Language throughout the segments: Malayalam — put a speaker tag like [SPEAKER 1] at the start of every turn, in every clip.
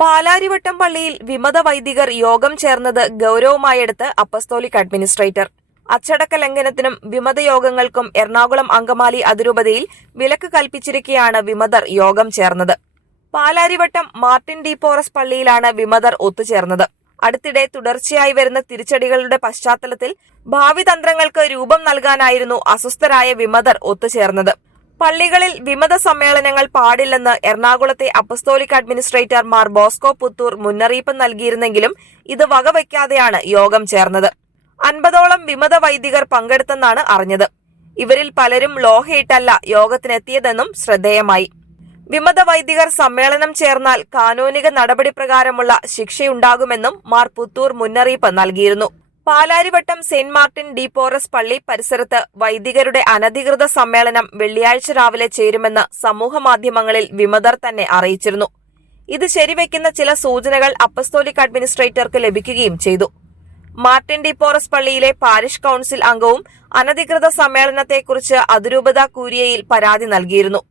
[SPEAKER 1] പാലാരിവട്ടം പള്ളിയിൽ വിമത വൈദികർ യോഗം ചേർന്നത് ഗൌരവമായെടുത്ത് അപ്പസ്തോലിക് അഡ്മിനിസ്ട്രേറ്റർ. അച്ചടക്ക ലംഘനത്തിനും വിമത യോഗങ്ങൾക്കും എറണാകുളം അങ്കമാലി അതിരൂപതയിൽ വിലക്ക് കൽപ്പിച്ചിരിക്കെയാണ് വിമതർ യോഗം ചേർന്നത്. പാലാരിവട്ടം മാർട്ടിൻ ഡി പോറസ് പള്ളിയിലാണ് വിമതർ ഒത്തുചേർന്നത്. അടുത്തിടെ തുടർച്ചയായി വരുന്ന തിരിച്ചടികളുടെ പശ്ചാത്തലത്തിൽ ഭാവി തന്ത്രങ്ങൾക്ക് രൂപം നൽകാനായിരുന്നു അസ്വസ്ഥരായ വിമതർ ഒത്തുചേർന്നത്. പള്ളികളിൽ വിമത സമ്മേളനങ്ങൾ പാടില്ലെന്ന് എറണാകുളത്തെ apostolic administrator Mar Bosco Puthur മുന്നറിയിപ്പ് നൽകിയിരുന്നെങ്കിലും ഇത് വകവയ്ക്കാതെയാണ് യോഗം ചേർന്നത്. അൻപതോളം വിമത വൈദികർ പങ്കെടുത്തെന്നാണ് അറിഞ്ഞത്. ഇവരിൽ പലരും ലോഹയിട്ടല്ല യോഗത്തിനെത്തിയതെന്നും ശ്രദ്ധേയമായി. വിമത വൈദികർ സമ്മേളനം ചേർന്നാൽ കാനൂനിക നടപടി പ്രകാരമുള്ള ശിക്ഷയുണ്ടാകുമെന്നും മാർ പുത്തൂർ മുന്നറിയിപ്പ് നൽകിയിരുന്നു. Palarivattom Saint Martin de Porres പള്ളി പരിസരത്ത് വൈദികരുടെ അനധികൃത സമ്മേളനം വെള്ളിയാഴ്ച രാവിലെ ചേരുമെന്ന് സമൂഹമാധ്യമങ്ങളിൽ വിമതർ തന്നെ അറിയിച്ചിരുന്നു. ഇത് ശരിവെക്കുന്ന ചില സൂചനകൾ അപ്പസ്തോലിക് അഡ്മിനിസ്ട്രേറ്റർക്ക് ലഭിക്കുകയും ചെയ്തു. മാർട്ടിൻ ഡി പോറസ് പള്ളിയിലെ പാരിഷ് കൌൺസിൽ അംഗവും അനധികൃത സമ്മേളനത്തെക്കുറിച്ച് അതിരൂപത കൂരിയയിൽ പരാതി നൽകിയിരുന്നു.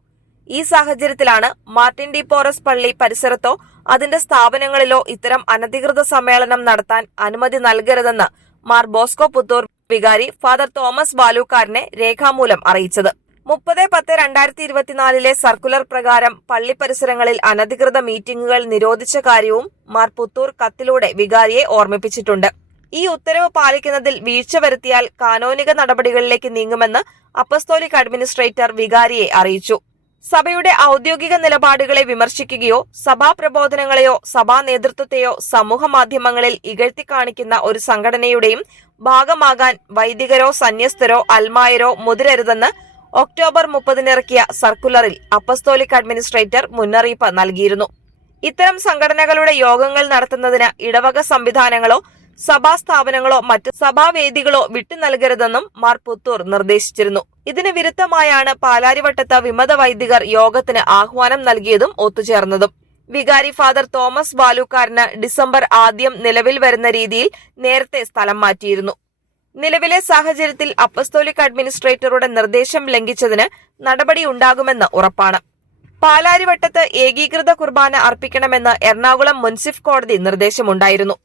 [SPEAKER 1] ഈ സാഹചര്യത്തിലാണ് മാർട്ടിൻ ഡി പോറസ് പള്ളി പരിസരത്തോ അതിന്റെ സ്ഥാപനങ്ങളിലോ ഇത്തരം അനധികൃത സമ്മേളനം നടത്താൻ അനുമതി നൽകരുതെന്ന് മാർ ബോസ്കോ പുത്തൂർ വികാരി ഫാദർ തോമസ് ബാലൂക്കാരനെ രേഖാമൂലം അറിയിച്ചത്. മുപ്പത് പത്ത് രണ്ടായിരത്തി ഇരുപത്തിനാലിലെ സർക്കുലർ പ്രകാരം പള്ളി പരിസരങ്ങളിൽ അനധികൃത മീറ്റിംഗുകൾ നിരോധിച്ച കാര്യവും മാർ പുത്തൂർ കത്തിലൂടെ വികാരിയെ ഓർമ്മിപ്പിച്ചിട്ടുണ്ട്. ഈ ഉത്തരവ് പാലിക്കുന്നതിൽ വീഴ്ച വരുത്തിയാൽ കാനോനിക നടപടികളിലേക്ക് നീങ്ങുമെന്ന് അപ്പസ്തോലിക് അഡ്മിനിസ്ട്രേറ്റർ വികാരിയെ അറിയിച്ചു. സഭയുടെ ഔദ്യോഗിക നിലപാടുകളെ വിമർശിക്കുകയോ സഭാ പ്രബോധനങ്ങളെയോ സഭാ നേതൃത്വത്തെയോ സമൂഹ മാധ്യമങ്ങളിൽ ഇകഴ്ത്തി കാണിക്കുന്ന ഒരു സംഘടനയുടെയും ഭാഗമാകാൻ വൈദികരോ സന്യസ്തരോ അൽമായരോ മുതിരരുതെന്ന് ഒക്ടോബർ മുപ്പതിനിറക്കിയ സർക്കുലറിൽ അപ്പസ്തോലിക് അഡ്മിനിസ്ട്രേറ്റർ മുന്നറിയിപ്പ് നൽകിയിരുന്നു. ഇത്തരം സംഘടനകളുടെ യോഗങ്ങൾ നടത്തുന്നതിന് ഇടവക സംവിധാനങ്ങളോ സഭാ സ്ഥാപനങ്ങളോ മറ്റ് സഭാവേദികളോ വിട്ടു നൽകരുതെന്നും മാർ പുത്തൂർ നിർദ്ദേശിച്ചിരുന്നു. ഇതിന് വിരുദ്ധമായാണ് പാലാരിവട്ടത്ത് വിമത വൈദികർ യോഗത്തിന് ആഹ്വാനം നൽകിയതും ഒത്തുചേർന്നതും. വികാരി ഫാദർ തോമസ് ബാലൂക്കാരന് ഡിസംബർ ആദ്യം നിലവിൽ വരുന്ന രീതിയിൽ നേരത്തെ സ്ഥലം മാറ്റിയിരുന്നു. നിലവിലെ സാഹചര്യത്തിൽ അപ്പസ്തോലിക് അഡ്മിനിസ്ട്രേറ്ററുടെ നിർദ്ദേശം ലംഘിച്ചതിന് നടപടിയുണ്ടാകുമെന്ന് ഉറപ്പാണ്. പാലാരിവട്ടത്ത് ഏകീകൃത കുർബാന അർപ്പിക്കണമെന്ന് എറണാകുളം മുൻസിഫ് കോടതി നിർദ്ദേശമുണ്ടായിരുന്നു.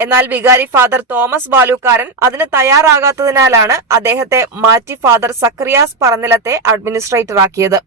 [SPEAKER 1] എന്നാൽ വികാരി ഫാദർ തോമസ് ബാലുക്കാരൻ അതിന് തയ്യാറാകാത്തതിനാലാണ് അദ്ദേഹത്തെ മാറ്റി ഫാദർ സക്രിയാസ് പറന്നിലത്തെ അഡ്മിനിസ്ട്രേറ്ററാക്കിയത്.